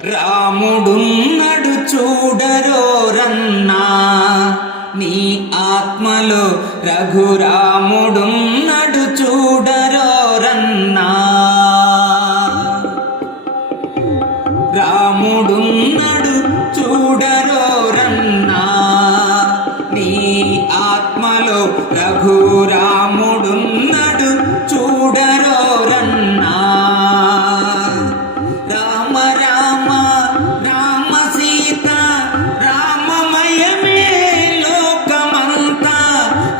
రాముడున్నడు చూడరోరన్నా, నీ ఆత్మలో రఘురాముడున్నడు చూడరోరన్నా. రాముడున్నడు చూడరోరన్నా, నీ ఆత్మలో రఘురాముడున్నడు చూడరోరన్నా. రామ రామ రామ సీత రామమయమే లోకమంతా.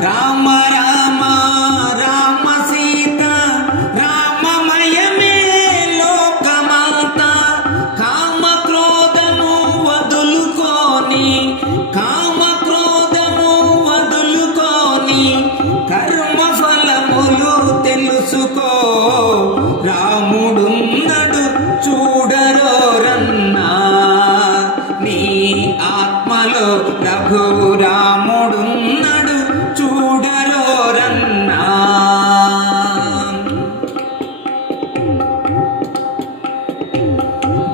రామ రామ రామ సీత రామమయమే లోకమంతా. కామ క్రోధము వదులుకొని, కామ క్రోధము వదులుకొని కర్మ ఫలములు తెలుసుకో. రాముడున్నడు చూడరోరన్నా, నీ ఆత్మలో రఘురాముడున్నడు చూడరోరన్నా.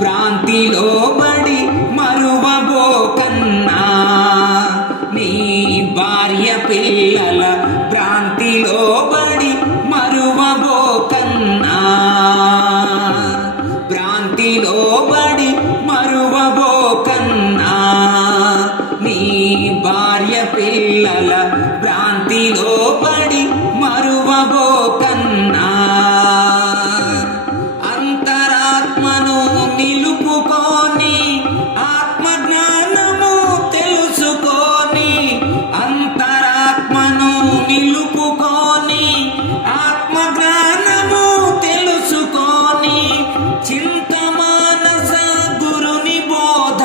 భ్రాంతిలో బడి మరువబోకన్నా, నీ భార్య పిల్లల భ్రాంతిలో బడి మరువబోకన్నా. భ్రాంతిలో బడి మరువబోకన్నా, నీ భార్య పిల్లల భ్రాంతిలో బడి మరువబోకన్నా. అంతరాత్మను నిలుపుకొని ఆత్మజ్ఞానము తెలుసుకొని, అంతరాత్మను నిలుపుకొని ఆత్మజ్ఞానము తెలుసుకొని, చింతమానస గురుని బోధ,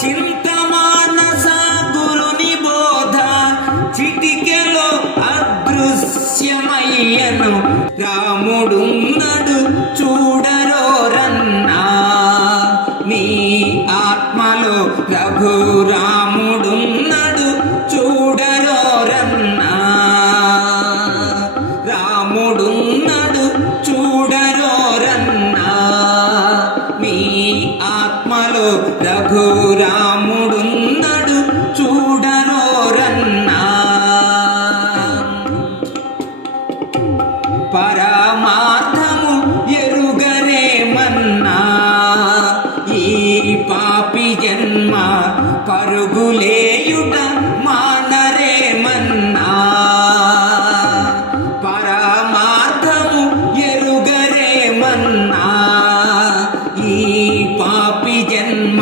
చింతమానస గురుని బోధ చిటికెలో అదృశ్యమయ్యను. రాముడున్నడు చూడరోరన్నా, నీ ఆత్మలో రఘురాముడున్నడు చూడరోరన్నా. రాముడున్నడు చూడరోరన్నా, నీ ఆత్మలో రఘురాముడున్నడు చూడరోరన్నా. పరమార్థము ఎరుగరేమన్నా, ఈ పాపి జన్మ పరుగులేయుట మానరేమన్నా. పరమార్థము ఎరుగరేమన్నా, ఈ పాపి జన్మ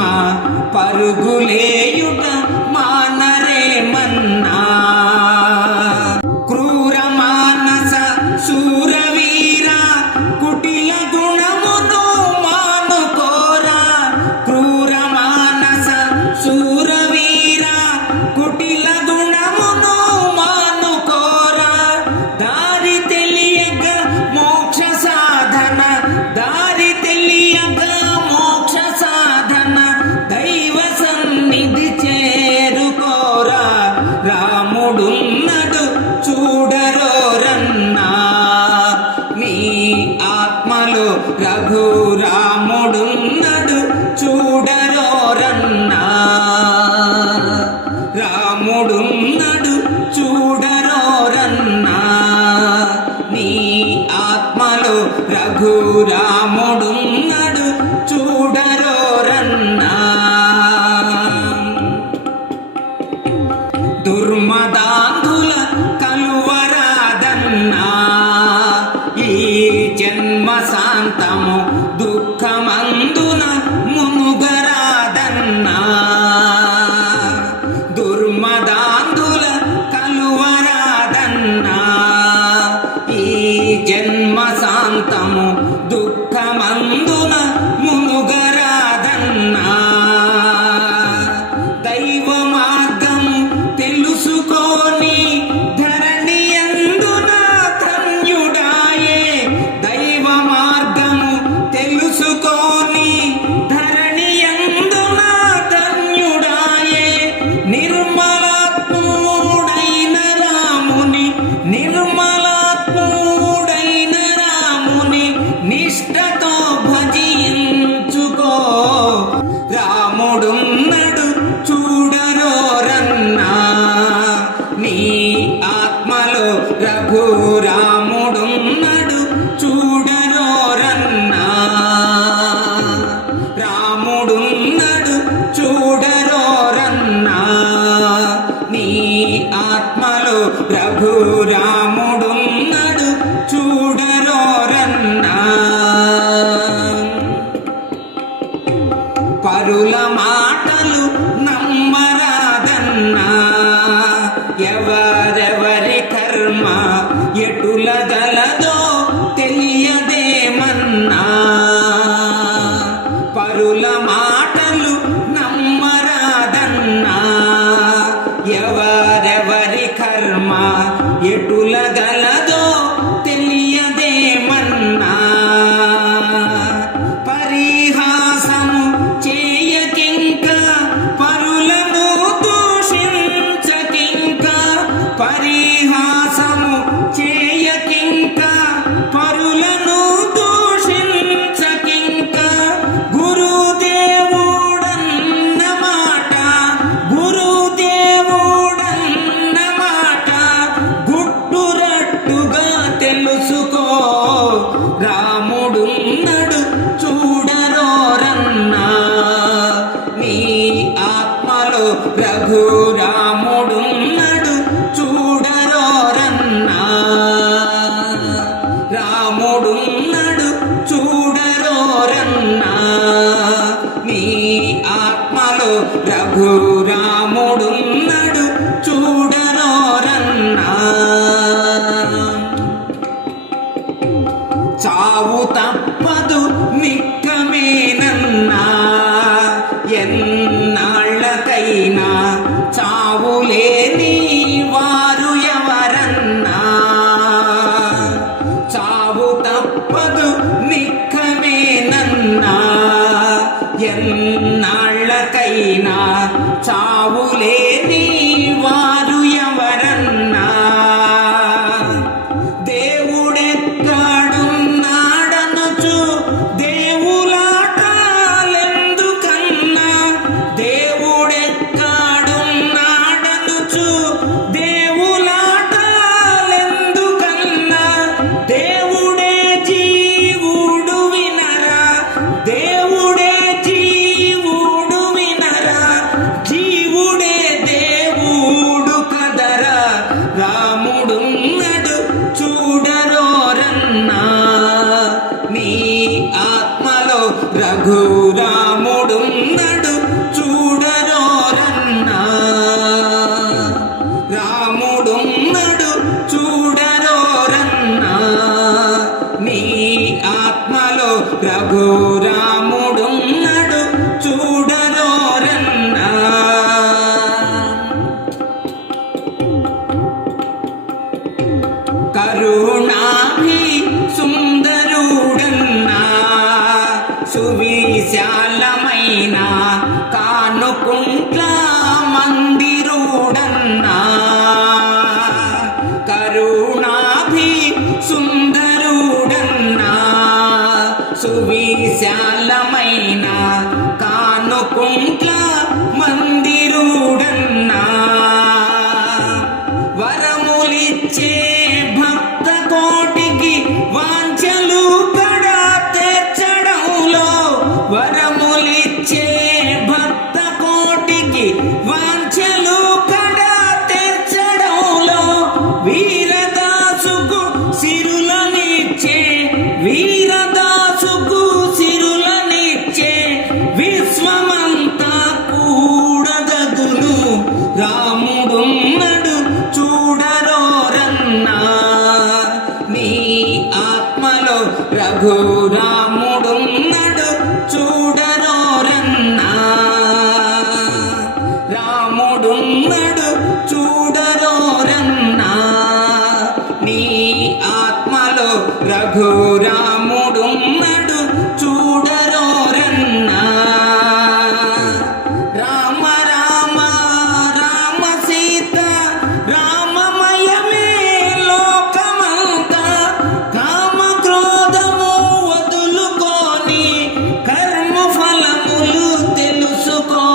పరుగులేయుట మానరేమన్నా. క్రూర మానస శూరవీర కుటిల గుణమును మానుకోరా. క్రూర మానస శూరవీర కుటిల గుణమును మానుకోరా. దారి తెలియక మోక్ష సాధన, దారి తెలియక మోక్ష సాధన దైవ సన్నిధి చేరుకోరా. రాముడున్నడు చూడరోరన్నా, నీ ఆత్మలో రఘురాముడున్నడు చూడరోరన్నా. రాముడున్నడు చూడరోరన్నా, నీ ఆత్మలో రఘురాముడున్నడు చూడరోరన్నా. దుర్మదాంధుల కలువరాదన్నా, ఈ జన్మ శాంతము దుఃఖమందున మునుగరాదన్నా. దుర్మదాంధుల కలువరాదన్నా, ఈ జన్మ శాంతము దుఃఖమందున మునుగరాదన్నా. దైవ మార్గము తెలుసుకొని ధరణి అందున ధన్యుడాయే. దైవ మార్గము తెలుసుకొని పరుల మాటలు నమ్మరాదన్నా, ఎవరెవరి కర్మ ఎటుల గలదో తెలియదేమన్నా. పరుల మాటలు నమ్మరాదన్నా, ఎవరెవరి కర్మ ఎటుల గలదో తెలియదేమన్నా. పరిహాసము చేయకింక పరులను దూషించకింక, పరిహాసము చేయకింక పరులను దూషించకింక. గురుదేవుడన్న మాట, గురుదేవుడన్న మాట గుట్టురట్టుగా తెలుసుకో. రాముడున్నడు చూడరోరన్నా, నీ ఆత్మలో రఘురాముడున్నడు చూడరోరన్నా. రాముడున్నడు చూడరోరన్నా, నీ ఆత్మలో రఘురాముడున్నడు చూడరోరన్నా. చావు తప్పదు నిక్కమేనన్నా, ఎన్నాళ్ళకైనా చావులేని వారు ఎవరన్నా. చావు తప్పదు నిక్కమేనన్నా, ఎన్నాళ్ళకైనా చావులేని వారు ఎవరన్నా. దేవుడెక్కడున్నాడనుచు దేవులాటాలెందుకన్నా, దేవుడెక్కడున్నాడనుచు దేవులాటాలెందుకన్నా. దేవుడే జీవుడు వినరా, దేవుడే జీవుడు వినరా, జీవుడే దేవుడు కదరా. రాముడున్నడు చూడరోరన్నా, నీ ఆత్మలో రఘురాముడున్నడు చూడరోరన్నా. రాముడున్నడు చూడరోరన్నా, నీ ఆత్మలో రఘురాముడున్నడు చూడరోరన్నా. కరుణాభి సుందరుడన్నా, సువిశాలమైన కానుకుంట్ల మందిరుడన్నా. కరుణాభి సుందరుడన్నా, సువిశాలమైన కానుకుంట్ల మందిరుడన్నా. వరములిచ్చే భక్త కోటికి వాంఛలు కడా తెచ్చడంలో, వరములిచ్చే భక్త కోటికి వాంఛలు కడా తెచ్చడంలో. వీరదాసుకు సిరులనిచ్చే, వీరదాసుకు సిరులనిచ్చే విశ్వమంతా కూడదగును. రాముడున్నడు చూడరోరన్నా, నీ ఆత్మలో రఘురాముడున్నడు చూడరోరన్నా. రాముడున్నడు చూడరోరన్నా, నీ ఆత్మలో రఘురాముడున్నడు చూడరోరన్నా. రామ రామ రామ సీత రామమయమే లోకమంతా, కామ క్రోధము వదులుకొని కర్మ ఫలములు తెలుసుకో.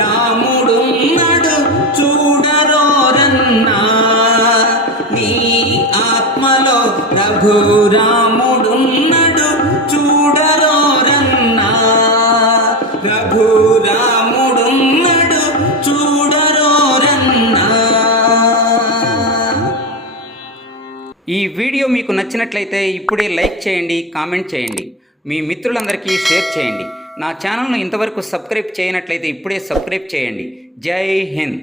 రాముడున్నడు చూడరోరన్నా, నీ ఆత్మలో రఘురాముడున్నడు చూడరోరన్నా. రఘురాముడున్నడు చూడరోరన్నా. ఈ వీడియో మీకు నచ్చినట్లయితే ఇప్పుడే లైక్ చేయండి, కామెంట్ చేయండి, మీ మిత్రులందరికీ షేర్ చేయండి. నా ఛానల్ను ఇంతవరకు సబ్స్క్రైబ్ చేయనట్లయితే ఇప్పుడే సబ్స్క్రైబ్ చేయండి. జై హింద్.